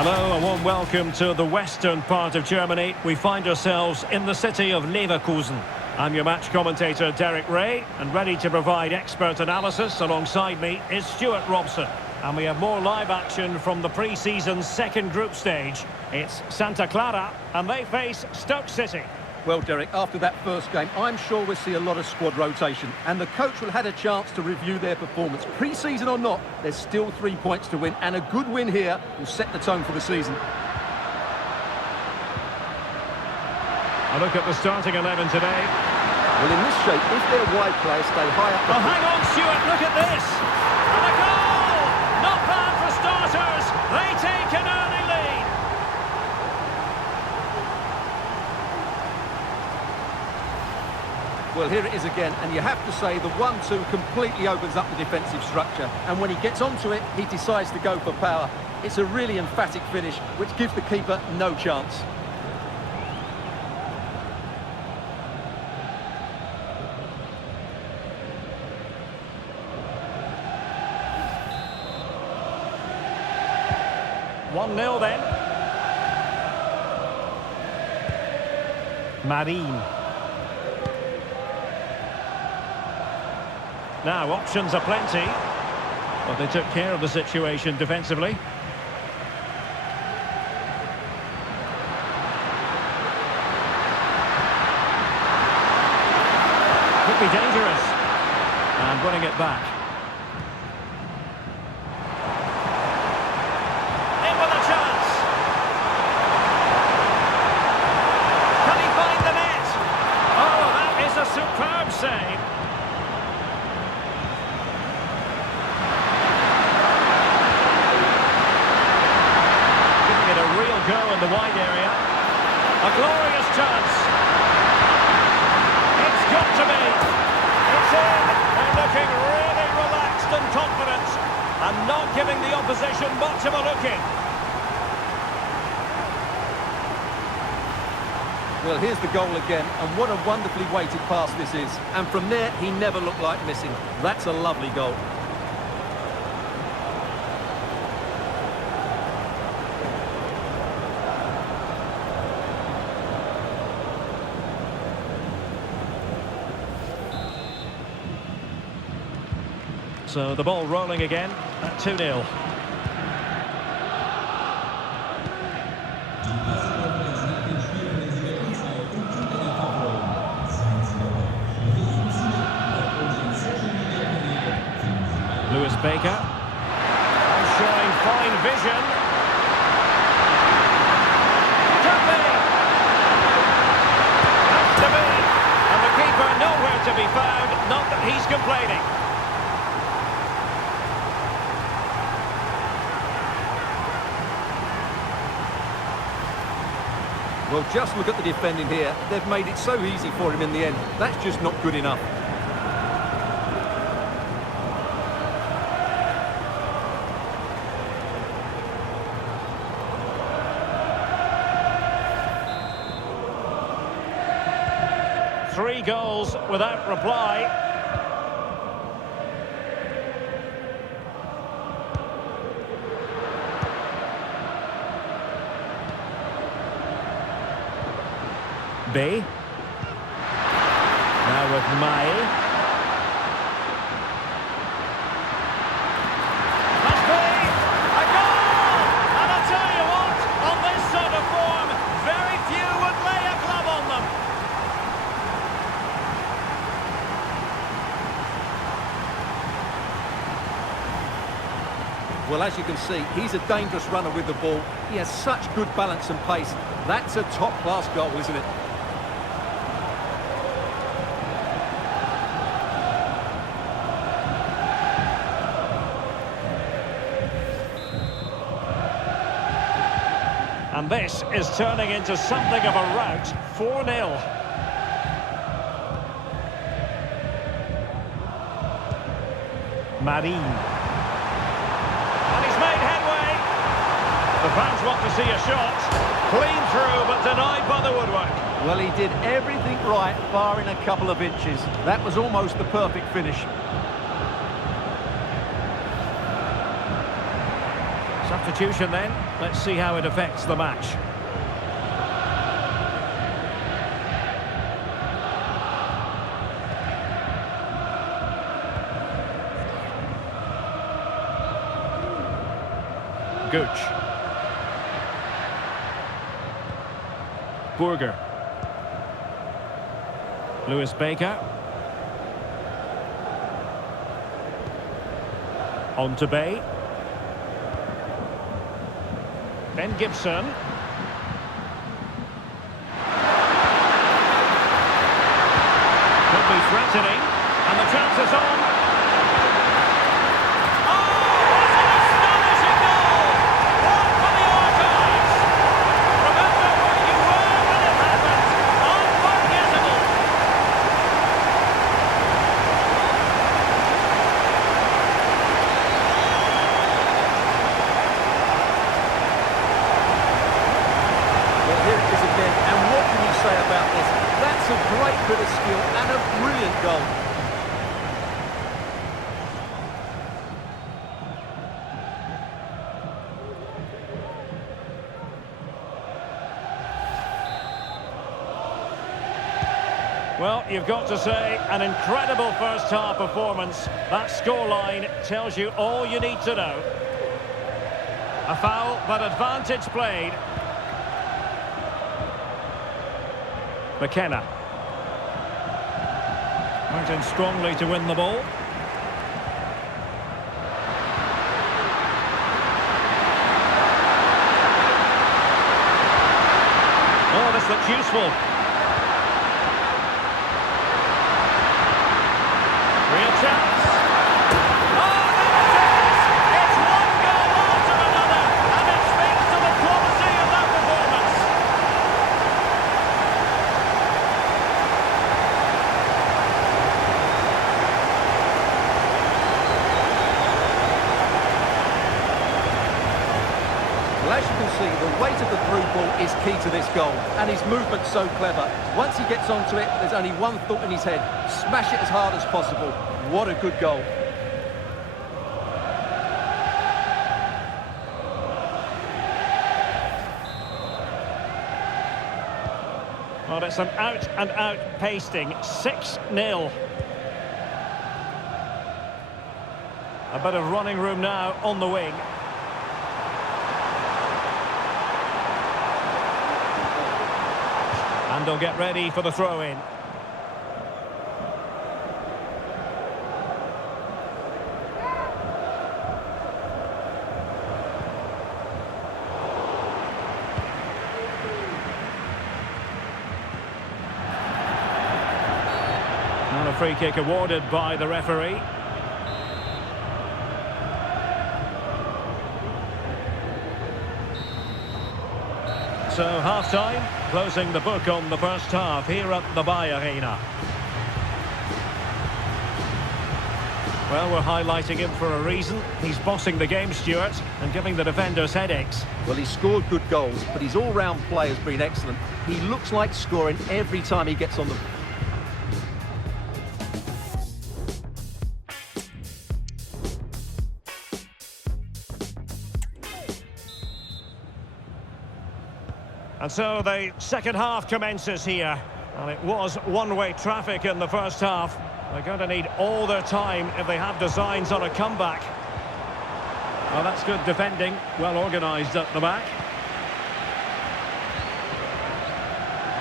Hello, a warm welcome to the western part of Germany. We find ourselves in the city of Leverkusen. I'm your match commentator, Derek Ray, and ready to provide expert analysis alongside me is Stuart Robson. And we have more live action from the pre-season second group stage. It's Santa Clara, and they face Stoke City. Well, Derek, after that first game, I'm sure we'll see a lot of squad rotation, and the coach will have had a chance to review their performance. Pre-season or not, there's still 3 points to win, and a good win here will set the tone for the season. A look at the starting 11 today. Well, in this shape, if their wide players stay high up... Oh, hang on, Stuart, look at this! And a goal! Not bad for starters. They take an early lead. Well, here it is again, and you have to say the 1-2 completely opens up the defensive structure. And when he gets onto it, he decides to go for power. It's a really emphatic finish, which gives the keeper no chance. One 0 then. Marine. Now, options are plenty, but they took care of the situation defensively. Could be dangerous. And winning it back. In with a chance. Can he find the net? Oh, that is a superb save. Go in the wide area. A glorious chance. It's got to be. It's in. They're looking really relaxed and confident and not giving the opposition much of a look in. Well, here's the goal again, and what a wonderfully weighted pass this is. And from there, he never looked like missing. That's a lovely goal. So the ball rolling again at 2-0. Lewis Baker showing fine vision. Could be. Has to be. And the keeper nowhere to be found. Not that he's complaining. Well, just look at the defending here. They've made it so easy for him in the end. That's just not good enough. Three goals without reply. B. Now with Mai. Must be a goal! And I'll tell you what, on this sort of form, very few would lay a glove on them. Well, as you can see, he's a dangerous runner with the ball. He has such good balance and pace. That's a top-class goal, isn't it? And this is turning into something of a rout. 4-0. Marine. And he's made headway. The fans want to see a shot. Clean through, but denied by the woodwork. Well, he did everything right, barring a couple of inches. That was almost the perfect finish. So substitution then. Let's see how it affects the match. Gooch. Burger. Lewis Baker. On to Bay. Ben Gibson. Could be threatening. And the chance is on. That's a great bit of skill and a brilliant goal. Well, you've got to say, an incredible first-half performance. That scoreline tells you all you need to know. A foul, but advantage played. McKenna. Went in strongly to win the ball. Oh, this looks useful. Real chance. Oh, there it is! It's one goal after another, and it speaks to the quality of that performance. Well, as you can see, the weight of the through ball is key to this goal, and his movement's so clever. Once he gets onto it, there's only one thought in his head: smash it as hard as possible. What a good goal. Well, it's an out-and-out pasting, 6-0. A bit of running room now on the wing. And they'll get ready for the throw-in. And a free kick awarded by the referee. So half-time, closing the book on the first half here at the Bay Arena. Well, we're highlighting him for a reason. He's bossing the game, Stuart, and giving the defenders headaches. Well, he's scored good goals, but his all-round play has been excellent. He looks like scoring every time he gets on the... And so the second half commences here. And it was one-way traffic in the first half. They're going to need all their time if they have designs on a comeback. Well, that's good defending, well organised at the back.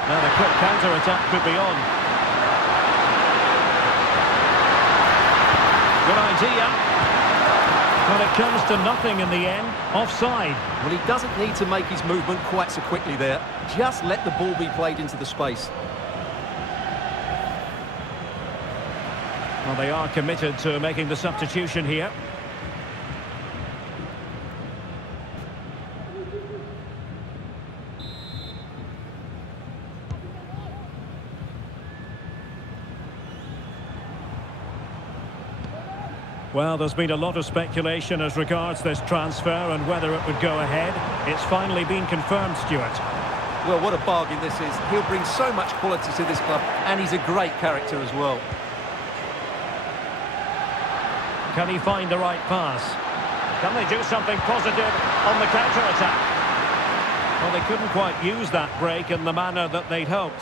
Now the quick counter-attack could be on. Good idea. But it comes to nothing in the end. Offside. Well, he doesn't need to make his movement quite so quickly there. Just let the ball be played into the space. Well, they are committed to making the substitution here. Well, there's been a lot of speculation as regards this transfer and whether it would go ahead. It's finally been confirmed, Stuart. Well, what a bargain this is. He'll bring so much quality to this club, and he's a great character as well. Can he find the right pass? Can they do something positive on the counter-attack? Well, they couldn't quite use that break in the manner that they'd hoped.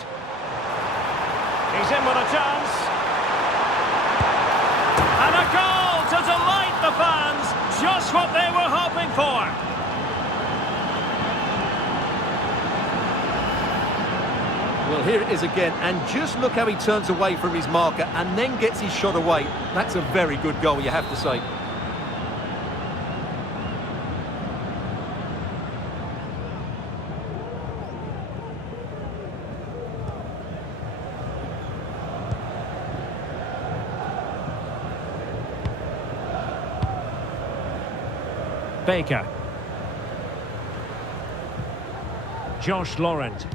He's in with a chance. And a goal to delight the fans. Just what they were hoping for. Well, here it is again, and just look how he turns away from his marker and then gets his shot away. That's a very good goal, you have to say. Baker. Josh Laurent.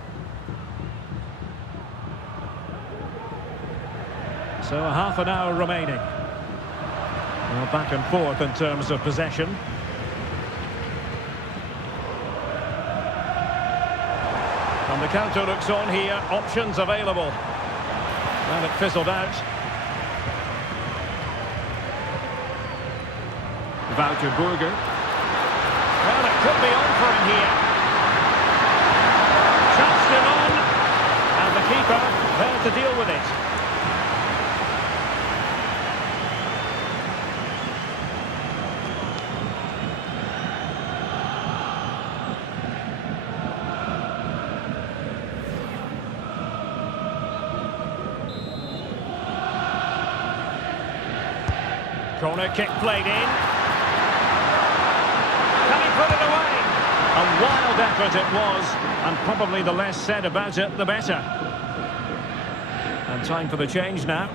So a half an hour remaining. Well, back and forth in terms of possession. And the counter looks on here. Options available. Well, it fizzled out. Wouter Burger. Well, it could be on for him here. Chanced him on. And the keeper there to deal with it. Corner kick played in. Can he put it away? A wild effort it was, and probably the less said about it, the better. And time for the change now.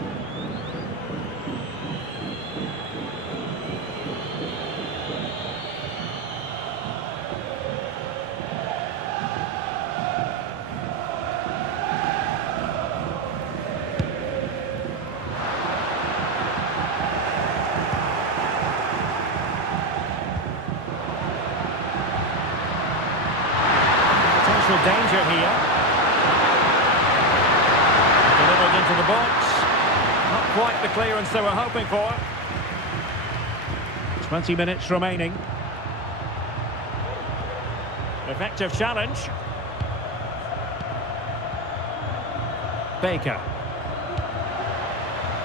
Danger here. Delivered into the box. Not quite the clearance they were hoping for. 20 minutes remaining. Effective challenge. Baker.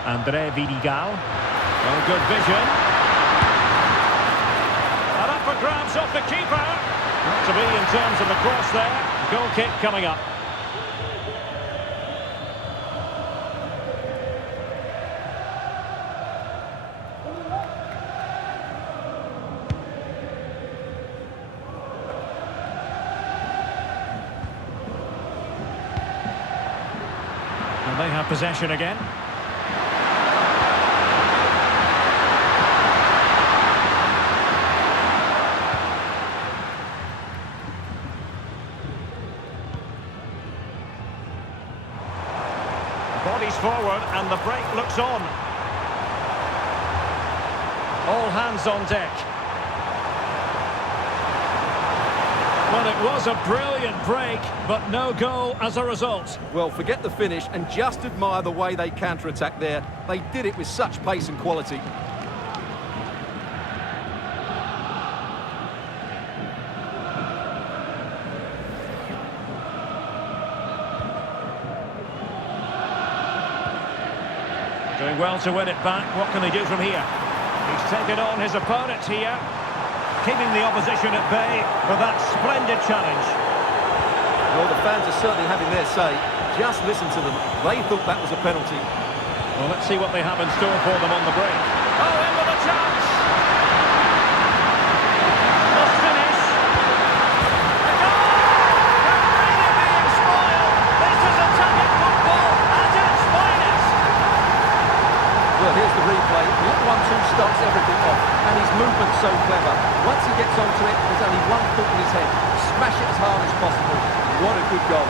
André Vidigal. Well, good vision. And up for grabs off the keeper. Not to be in terms of the cross there. Goal kick coming up. And they have possession again. Bodies forward and the break looks on. All hands on deck. Well, it was a brilliant break, but no goal as a result. Well, forget the finish and just admire the way they counter-attacked there. They did it with such pace and quality. Doing well to win it back. What can they do from here? He's taken on his opponent here, keeping the opposition at bay for that splendid challenge. Well, the fans are certainly having their say. Just listen to them. They thought that was a penalty. Well, let's see what they have in store for them on the break. Oh, in with a chance! Must finish. A goal! They're really being spoiled. This is attacking football at its finest. Well, here's the replay. The 1-2 starts everything off, and his movement's so clever. Once he gets onto it, there's only one thought in his head. Smash it as hard as possible. What a good goal.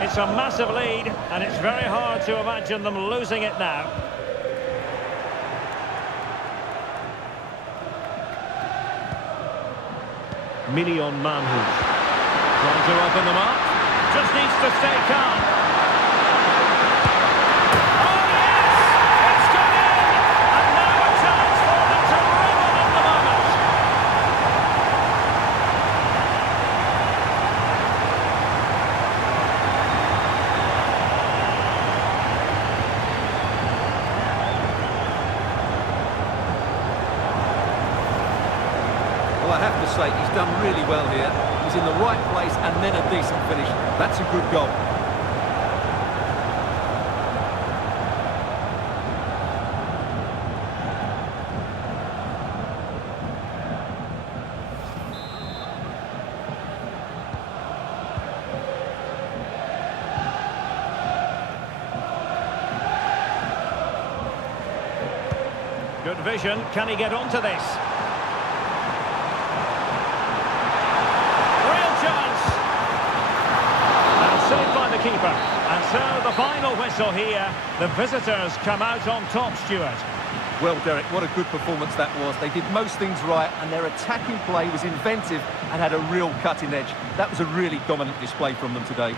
It's a massive lead, and it's very hard to imagine them losing it now. Million Manhoef. Trying to open them up. Just needs to stay calm. Oh, yes! It's gone in! And now a chance for them to revel in the moment. Well, I have to say, he's done really well here. He's in the right place and then a decent finish. That's a good goal. Good vision. Can he get onto this? Saved by the keeper. And so the final whistle here. The visitors come out on top, Stuart. Well, Derek, what a good performance that was. They did most things right and their attacking play was inventive and had a real cutting edge. That was a really dominant display from them today.